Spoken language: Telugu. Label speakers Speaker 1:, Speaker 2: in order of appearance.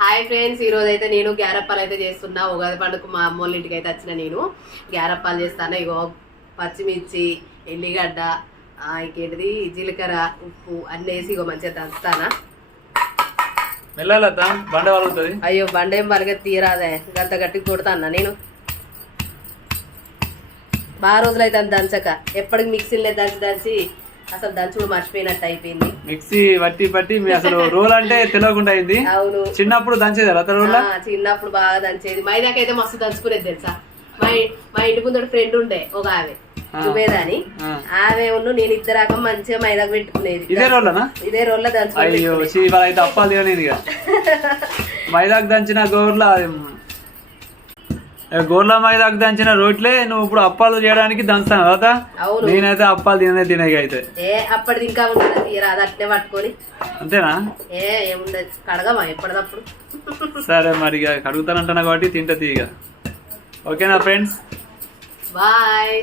Speaker 1: హాయ్ ఫ్రెండ్స్ ఈ రోజు అయితే నేను గ్యారప్పాలు అయితే చేస్తున్నా. ఉగాది పండుగ మా అమ్మోళ్ళ ఇంటికి అయితే వచ్చిన నేను. గ్యారప్పాలు చేస్తాను. ఇగో పచ్చిమిర్చి ఎల్లిగడ్డ ఇంకేంటిది? జీలకర్ర ఉప్పు అన్నీ వేసి ఇగో మంచిగా దంచుతానా.
Speaker 2: బండ వలుగుతుంది?
Speaker 1: అయ్యో బండేం బలగా తీరాదే గంత గట్టిగా కొడతానా నేను? బాగా రోజులైతే అంత దంచక. ఎప్పటికి మిక్సీలో దంచి దంచి అసలు దంచుడు మర్చిపోయినట్టు అయిపోయింది.
Speaker 2: మిక్సీ పట్టి పట్టి అసలు రోల్ అంటే తెలియకుండా అయింది.
Speaker 1: అవును.
Speaker 2: చిన్నప్పుడు దంచేది లత రోల్
Speaker 1: చిన్నప్పుడు బాగా దంచేది. మైదాకైతే మస్తు దంచుకునేది తెలుసా? మా మా ఇంటి ముందు ఫ్రెండ్ ఉండే ఒక ఆమె. చుబేదాని
Speaker 2: ఆ.
Speaker 1: ఆమె ఉన్ను నేను ఇద్దరాకం మంచిగా మైదాకు పెట్టుకునేది.
Speaker 2: ఇదే రోల్లనా?
Speaker 1: ఇదే రోజులో దంచుకునేది
Speaker 2: అయ్యో అప్పాలు మైదాకు దంచిన గోర్ల గోర్ల మైదాకు దంచిన రోట్లే నువ్వు ఇప్పుడు అప్పాలు చేయడానికి దంచుతాను కదా నేనైతే అప్పాలు తినదే తినేగా అయితే.
Speaker 1: ఏ అప్పటిది ఇంకా ఉండదు తీరా అది అట్నే పట్టుకొని.
Speaker 2: అంతేనా?
Speaker 1: ఏ ఏముండదు కడగమా ఎప్పటిదప్పుడు?
Speaker 2: సరే మరి ఇక కడుగుతానంటున్నా కాబట్టి తింటది ఇక ఓకేనా ఫ్రెండ్స్?
Speaker 1: బాయ్.